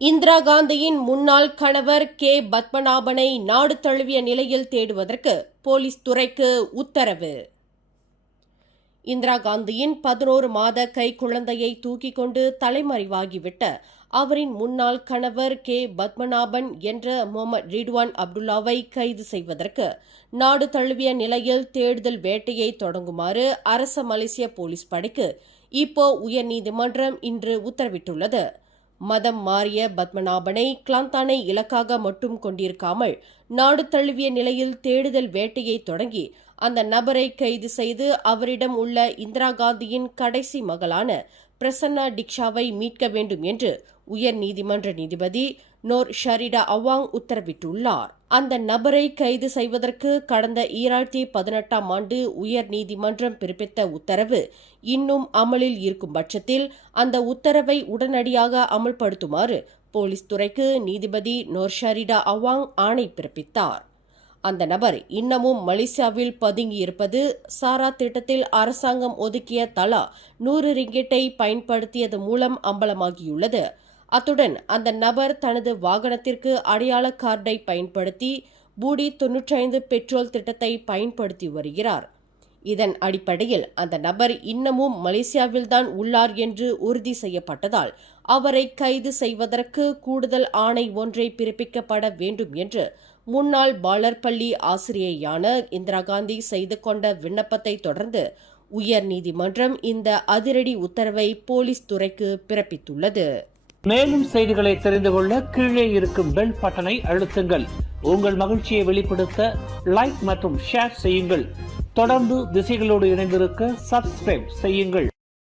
இந்திரா காந்தியின் முன்னாள் கணவர் கே பத்மநாபனை நாடு தழுவிய நிலையில் தேடுவதற்கு போலீஸ் துறைக்கு உத்தரவு. இந்திரா காந்தியின் 11 மாத கைக்குழந்தையை தூக்கிக் கொண்டு தலைமறைவாகிவிட்ட அவரின் முன்னாள் கணவர் கே பத்மநாபன் என்ற முகமது ரிட்வான் அப்துல்லாவை கைது செய்வதற்கு நாடு தழுவிய நிலையில் தேடுதல் வேட்டையை தொடங்குமாறு அரச மலேசிய போலீஸ் படைக்கு இப்போ உயர்நீதிமன்றம் இன்று உத்தரவிட்டுள்ளது. மதம் மாறிய பத்மநாபனை கிளாந்தானை இலக்காக மட்டும் கொண்டிருக்காமல் நாடு தழுவிய நிலையில் தேடுதல் வேட்டையை தொடங்கி அந்த நபரை கைது செய்து அவரிடம் உள்ள இந்திரா காந்தியின் கடைசி மகளான பிரசன்னா டிக்ஷாவை மீட்க வேண்டும் என்று உயர் நீதிமன்ற நீதிபதி நோர் ஷரிடா அவாங் உத்தரவிட்டுள்ளார். அந்த நபரை கைது செய்வதற்கு கடந்த 2018ஆம் ஆண்டு உயர் நீதிமன்றம் பிறப்பித்த உத்தரவு இன்னும் அமலில் இருக்கும் பட்சத்தில் அந்த உத்தரவை உடனடியாக அமல்படுத்துமாறு போலீஸ் துறைக்கு நீதிபதி நோர் ஷரிடா அவாங் ஆணை பிறப்பித்தார். அந்த நபர் இன்னமும் மலேசியாவில் பதுங்கியிருப்பது சாரா திட்டத்தில் அரசாங்கம் ஒதுக்கிய தலா 100 ரிங்கிட்டை பயன்படுத்தியது மூலம் அம்பலமாகியுள்ளது. அத்துடன் அந்த நபர் தனது வாகனத்திற்கு அடையாள கார்டை பயன்படுத்தி பூடி 95 பெட்ரோல் திட்டத்தை பயன்படுத்தி வருகிறார். இதன் அடிப்படையில் அந்த நபர் இன்னமும் மலேசியாவில்தான் உள்ளார் என்று உறுதி செய்யப்பட்டதால் அவரை கைது செய்வதற்கு கூடுதல் ஆணை ஒன்றை பிறப்பிக்கப்பட வேண்டும் என்று முன்னாள் பாலர் பள்ளி ஆசிரியையான இந்திரா காந்தி செய்து கொண்ட விண்ணப்பத்தை தொடர்ந்து உயர் நீதிமன்றம் இந்த அதிரடி உத்தரவை போலீஸ் துறைக்கு பிறப்பித்துள்ளது. மேலும் செய்திகளை தெரிந்து கொள்ள கீழே இருக்கும் பெல் பட்டனை அழுத்துங்கள். உங்கள் மகிழ்ச்சியை வெளிப்படுத்த லைக் மற்றும் ஷேர் செய்யுங்கள். தொடர்ந்து திசைகளோடு இணைந்திருக்க சப்ஸ்கிரைப் செய்யுங்கள்.